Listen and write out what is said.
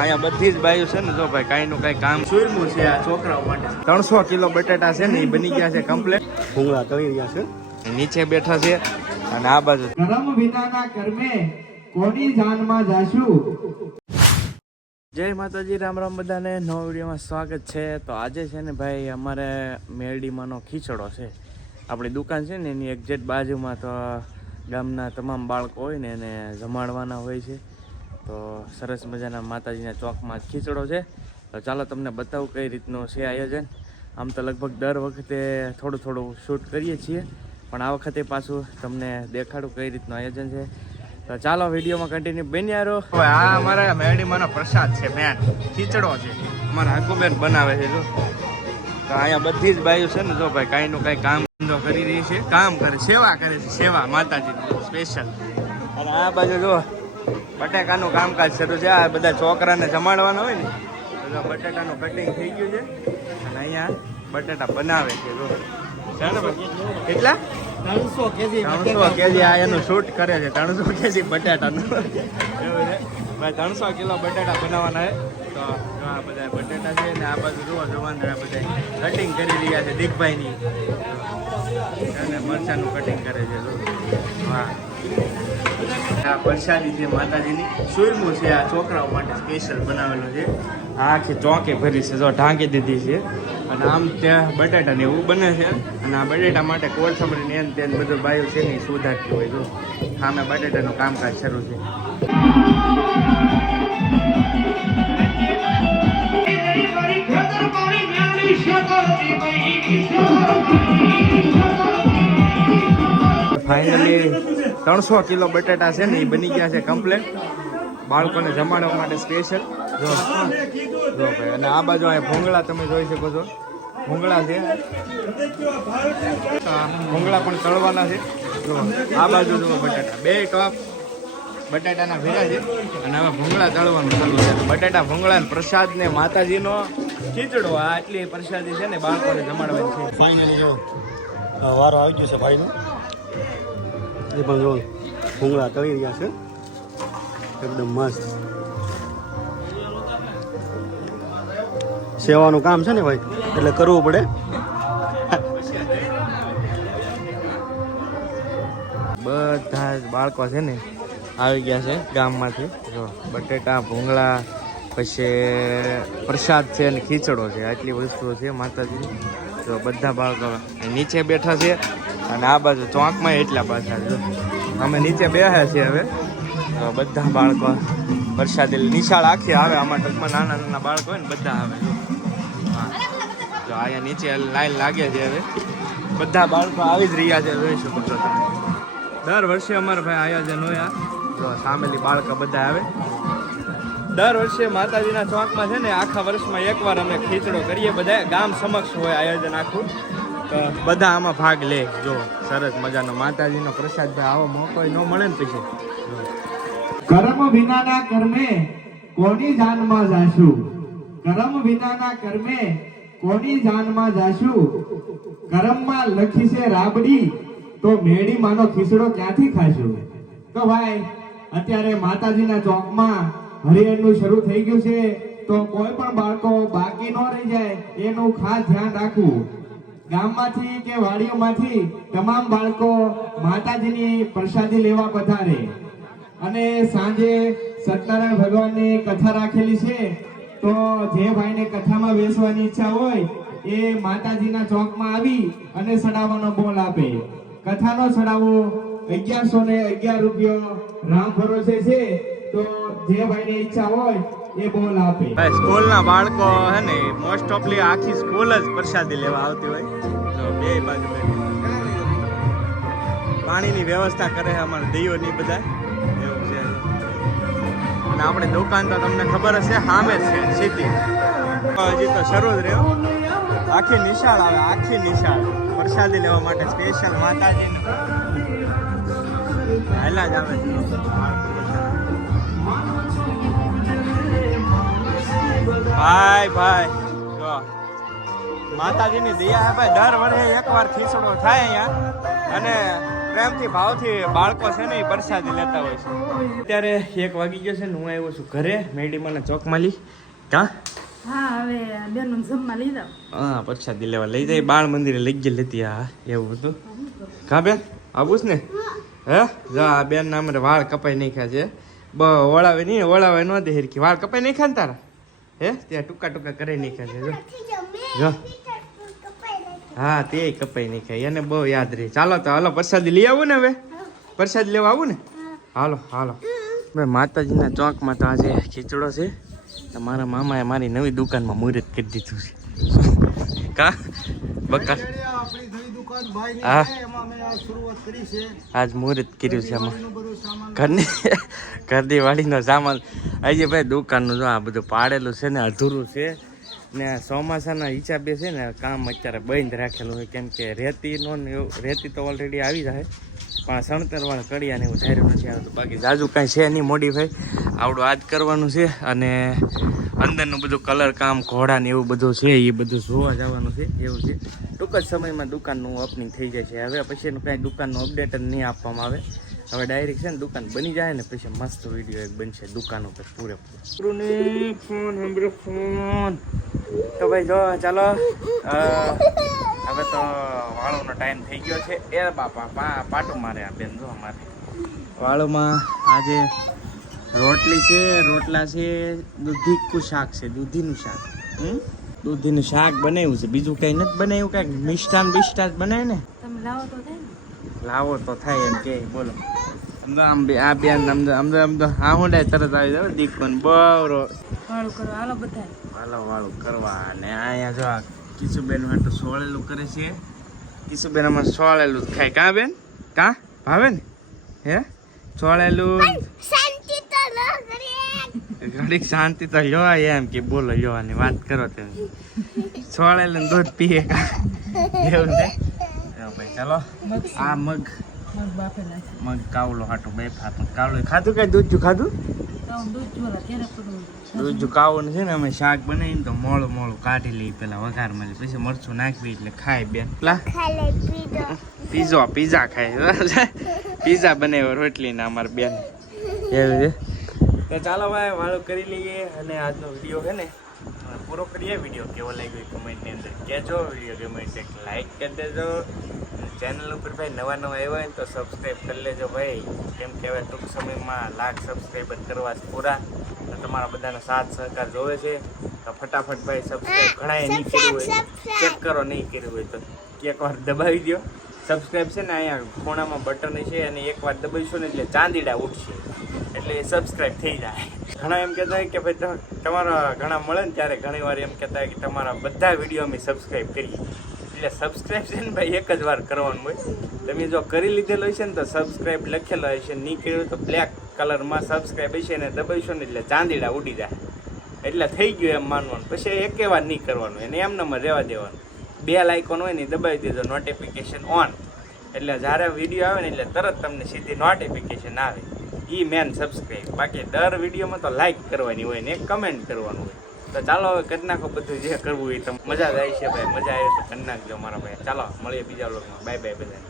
અહીંયા બધી જ બાયુ છે ને જો ભાઈ કાંઈ નું કાંઈ કામ સુરમું છે આ છોકરાઓ માટે. ત્રણસો કિલો બટેટા છે ને એ બની ગયા છે કમ્પ્લેટ ભૂંગળા તળી રહ્યા છે. નીચે બેઠા છે અને આ બાજુ. કરમ વિનાના કર્મે કોની જાનમાં જાશું? જય માતાજી રામ રામ બધાને. નવા વિડીયોમાં સ્વાગત છે. તો આજે છે ને ભાઈ અમારે મેરડીમાંનો ખીચડો છે. આપણી દુકાન છે ને એની એક્ઝેક્ટ બાજુમાં તો ગામના તમામ બાળકો હોય ને એને જમાડવાના હોય છે. તો સરસ મજાના માતાજીના ચોકમાં ખીચડો છે. તો ચાલો તમને બતાવું કઈ રીતનું છે આયોજન. આમ તો લગભગ દર વખતે થોડું થોડું શૂટ કરીએ છીએ. પણ આ વખતે પાછું તમને દેખાડું કઈ રીતનું આયોજન છે. તો ચાલો વિડીયોમાં કન્ટિન્યુ બન્યા રહો. હવે આ અમારા મેડીમાંનો પ્રસાદ છે મેન ખીચડો છે. અમારા હાકુબેન બનાવે છે, જો. તો અહીંયા બધી જ બાયુ છે ને, જો ભાઈ, કાંઈ નું કાંઈ કામ ધંધો કરી રહી છે. કામ કરે, સેવા કરે છે, સેવા, માતાજીની સ્પેશિયલ અને આ બાજુ જો બટાકાનું કામકાજ શરૂ છે. આ બધા છોકરાને જમાડવાના હોય ને બધા બટેટાનું કટિંગ થઈ ગયું છે. અને અહીંયા બટેટા બનાવે છે જો. કેટલા? ત્રણસો કેજી ત્રણસો કેજી આ એનું શૂટ કરે છે. ત્રણસો કેજી બટાટાનું. એવું છે? ભાઈ ત્રણસો કિલો બટાટા બનાવવાના છે. તો આ બધા બટેટા છે ને આ બાજુ જુઓ જવાન બધા કટિંગ કરી રહ્યા છે દીકભાઈની અને મરચાનું કટિંગ કરે છે વાહ. આ પ્રસાદી છે માતાજીની સુરમું છે, આ છોકરાઓ માટે સ્પેશિયલ બનાવેલો છે. આખી ચોકે ભરી છે, જો ઢાંકી દીધી છે. અને આમ ત્યાં બટાટા ને એવું બને છે. અને આ બટાટા માટે કોથમરી એમ તેન બધું બાયું છે ને સુધારતી હોય, જો. સામે બટાટાનું કામકાજ શરૂ છે. ફાઇનલી ત્રણસો કિલો બટાટા છે ને, એ બની ગયા છે કમ્પ્લેટ બાળકોને જમાડવા માટે સ્પેશિયલ જો જો ભાઈ, અને આ બાજુ અહીંયા ભૂંગળા તમે જોઈ શકો છો. ભૂંગળા છે. ભૂંગળા પણ તળવાના છે. જો, આ બાજુ જુઓ બટાટા. બે કપ બટાટાના ભેગા છે. અને હવે ભૂંગળા તળવાનું ચાલુ છે. બટાટા, ભૂંગળા પ્રસાદ ને માતાજીનો ખીચડો. આટલી પ્રસાદી છે ને બાળકોને જમાડવાની છે. ફાઇનલી જો વારો આવી ગયો છે ભાઈનો. એ પણ જો ભૂંગળા તળી રહ્યા છે એકદમ મસ્ત સેવાનું કામ છે ને ભાઈ એટલે કરવું પડે બધા જ બાળકો છે ને આવી ગયા છે ગામમાંથી જો બટેટા ભૂંગળા પછી પ્રસાદ છે અને ખીચડો છે. આટલી વસ્તુઓ છે માતાજી જો બધા બાળકો નીચે બેઠા છે. અને આ બાજુ ચોંકમાં એટલા પાછા જો. અમે નીચે બેહ્યા છીએ હવે. બધા બાળકો વરસાદી નિશાળ આખી આવે. આમાં ટૂંકમાં નાના નાના બાળકો હોય ને બધા આવે જો. જો અહીંયા નીચે લાઈન લાગે છે હવે. બધા બાળકો આવી જ રહ્યા છે જોઈ શકો છો દર વર્ષે અમારા ભાઈ આયોજન હોય જો સામેલી બાળકો બધા આવે. દર વર્ષે માતાજીના ચોકમાં છે ને, આખા વર્ષમાં એકવાર અમે ખીચડો કરીએ. બધા ગામ સમક્ષ હોય આયોજન આખું. બધા આમાં ભાગ લે. જો, સરસ મજાનો માતાજીનો પ્રસાદ ભાઈ આવો મોકો ન મળે ને પછી. કર્મ વિનાના કર્મે કોની જાનમાં જાશું? કર્મ વિનાના કર્મે કોની જાનમાં જાશું? કર્મમાં લખી છે રાબડી, તો મેળી માનો ખીચડો ક્યાંથી ખાશું? તો ભાઈ, અત્યારે માતાજીના ચોકમાં હરિયરનું શરૂ થઈ ગયું છે. તો કોઈ પણ બાળકો બાકી ન રહી જાય, એનું ખાસ ધ્યાન રાખવું. ગામમાંથી કે વાડીઓમાંથી તમામ બાળકો માતાજીની પ્રસાદી લેવા પધારે. અને સાંજે સત્યનારાયણ ભગવાનની કથા રાખેલી છે, તો જે ભાઈને કથામાં બેસવાની ઈચ્છા હોય, એ માતાજીના ચોકમાં આવી અને સડાવવાનો બોલ આપે. કથાનો સડાવો અગિયારસો ને અગિયાર રૂપિયો રામ ભરોસે છે, તો જે ભાઈને ઈચ્છા હોય એ બોલ આપે. સ્કૂલના બાળકો હે ને મોસ્ટ ઓફલી આખી સ્કૂલ જ પ્રસાદી લેવા આવતી હોય. જો બે બાજુ પાણીની વ્યવસ્થા કરે છે અમારા દીવોની બધા. એવું છે. અને આપણી દુકાન તો તમને ખબર હશે, સામે જ છે સીધી હજી તો શરૂ જ રહ્યો. આખી નિશાળ આવે, આખી નિશાળ. પ્રસાદી લેવા માટે સ્પેશિયલ માતાજીનું. હાલા જ આવે છે. ભાઈ ભાઈ. જો. માતાજીની દયા હે ભાઈ દર વર્ષે એકવાર ખીચડો થાય અહીંયા. અને પ્રેમથી ભાવથી બાળકો છે ને એ પ્રસાદી લેતા હોય છે. અત્યારે એક વાગી ગયો છે ને હું આવ્યો છું ઘરે. મેડી મને ચોકમાલી કા? હા હવે બેન જમવા લઈ જાવ હા પ્રસાદી લેવા લઈ જાય. બાળ મંદિરે લઈ ગઈ લેતી હા એવું હતું. કા બેન? આવું ને? હે? જા આ બેન ના અમારે વાળ કપાઈ નાખ્યા છે. બ વળાવે નહીં વળાવે ન દે હેરકી વાળ કપાઈ નાખ્યા ને તારા? હે? ત્યાં ટૂંકા ટૂંકા કરી નાખ્યા છે જો. હા તે કપાઈ નાખ્યા. એને બહુ યાદ રહી. ચાલો તો હાલો પ્રસાદી લઈ આવું ને હવે? પ્રસાદ લેવા આવું ને? હાલો હાલો. ભાઈ માતાજીના ચોકમાં તો આજે ખીચડો છે. તો મારા મામાએ મારી નવી દુકાનમાં મુહૂર્ત કરી દીધું છે. કા? બકા. હા. કરી આજ મુહૂર્ત કર્યું છે આમાં. ઘરની ઘરની વાડીનો સામાન. આજે ભાઈ દુકાનનું જો આ બધું પાડેલું છે ને અધૂરું છે. ને ચોમાસાના હિસાબે છે ને કામ અત્યારે બંધ રાખેલું હોય. કેમ કે રેતીનો ને રેતી તો ઓલરેડી આવી જાય. પણ સણતરવાળ કડિયા અને એવું ધાર્યું નથી આવતું. બાકી જાજુ કાંઈ છે નહીં મોડીફાઈ આવડું આજ કરવાનું છે અને અંદરનું બધું કલર કામ ઘોડા ને એવું બધું છે એ બધું જોવા જવાનું છે એવું છે. ટૂંક જ સમયમાં દુકાનનું ઓપનિંગ થઈ જાય છે. હવે પછીનું કાંઈ દુકાનનું અપડેટ જ નહીં આપવામાં આવે. હવે ડાયરેક્ટ છે ને દુકાન બની જાય ને પછી મસ્ત વીડિયો એક બનશે દુકાન ઉપર પૂરેપૂરો. Phone phone. તો ભાઈ જો ચાલો હવે તો વાળોનો ટાઈમ થઈ ગયો છે. એ બાપા પાટો પાટું મારે આ બેન જો અમારે. વાળોમાં આજે રોટલી છે રોટલા છે દૂધીકું શાક છે દૂધીનું શાક. હમ? દૂધીનું શાક બનાવ્યું છે. બીજું કંઈ નથી બનાવ્યું કાંઈક મિષ્ટાન બિષ્ટાન બનાવે ને? લાવો તો થાય ને. લાવો તો થાય એમ કે બોલો. આમ બે આ બેન આમ આમ આમ તો હા હું તરત આવી જાવ દીકન બરો વાળું કરો હાલો બધા વાલો વાળું કરવા. અને અહીંયા જો આ કિશુબેન માટે સોળેલું કરે છે. કિશુબેન અમારે સોળેલું જ ખાય. કાં બેન? કાં? ભાવે ને હે? સોળેલું ઘડીક શાંતિ તો લ્યો એમ કે બોલો, લ્યો અને વાત કરો તમે. ને દૂધ પીએ. એવું ચાલો ભાઈ, ચાલો. આ મગ. મગ કાવલો હાટો બે ફાટું કાવલો ખાધું કઈ? દૂધ જો ખાધું? દૂધ જો છે ને, અમે શાક બનાવીને તો મોળું મોળું કાઢી લઈ પેલા વઘાર લઈ પછી મરચું નાખવી એટલે ખાય બેન. પેલા પીઝો પીઝા ખાય. પીઝા બનાવ્યો રોટલી ને અમારે બેન. એવું છે? તો ચાલો ભાઈ વાળું કરી લઈએ અને આજનો વીડિયો છે ને પૂરો કરીએ. વીડિયો કેવો લાગ્યો કમેન્ટની અંદર કહેજો. વીડિયો ગમે એક લાઈક કરી દેજો. ચેનલ ઉપર ભાઈ નવા નવા આવ્યા હોય તો સબસ્ક્રાઈબ કરી લેજો ભાઈ. કેમ કે હવે ટૂંક સમયમાં લાખ સબસ્ક્રાઈબર કરવા છે પૂરા. તો તમારા બધાનો સાથ સહકાર જોવે છે. તો ફટાફટ ભાઈ સબસ્ક્રાઈબ ઘણાએ નહીં કર્યું હોય. ચેક કરો નહીં કર્યું હોય તો એકવાર દબાવી દો સબસ્ક્રાઈબ છે ને અહીંયા ખૂણામાં બટન છે અને એકવાર દબાવીશું ને એટલે ચાંદીડા ઉઠશે એટલે સબસ્ક્રાઈબ થઈ જાય. ઘણા એમ કહેતા હોય કે ભાઈ તમે- તમારા ઘણા મળે ને ત્યારે ઘણી વાર એમ કહેતા હોય કે તમારા બધા વીડિયો અમે સબસ્ક્રાઈબ કરીએ. એટલે સબસ્ક્રાઈબ છે ને ભાઈ એક જ વાર કરવાનું હોય. તમે જો કરી લીધેલો હશે ને તો સબસ્ક્રાઈબ લખેલો હશે નહીં કર્યું તો બ્લેક કલરમાં સબસ્ક્રાઈબ હશે ને દબાઈશો ને એટલે ચાંદીડા ઉડી જાય. એટલે થઈ ગયું એમ માનવાનું. પછી એકે વાર નહીં કરવાનું. એને એમનામાં રહેવા દેવાનું. બે લાઇકોન હોય ને દબાવી દેજો નોટિફિકેશન ઓન એટલે જ્યારે વીડિયો આવે ને એટલે તરત તમને સીધી નોટિફિકેશન આવે. એ મેન સબસ્ક્રાઈબ બાકી દર વિડીયોમાં તો લાઈક કરવાની હોય ને કમેન્ટ કરવાનું હોય. તો ચાલો હવે કરી નાખો બધું જે કરવું એ તમને મજા જ આવી છે ભાઈ, મજા આવે તો કરી નાખજો મારા ભાઈ. ચાલો, મળીએ બીજા લોકોમાં બાય બાય બધા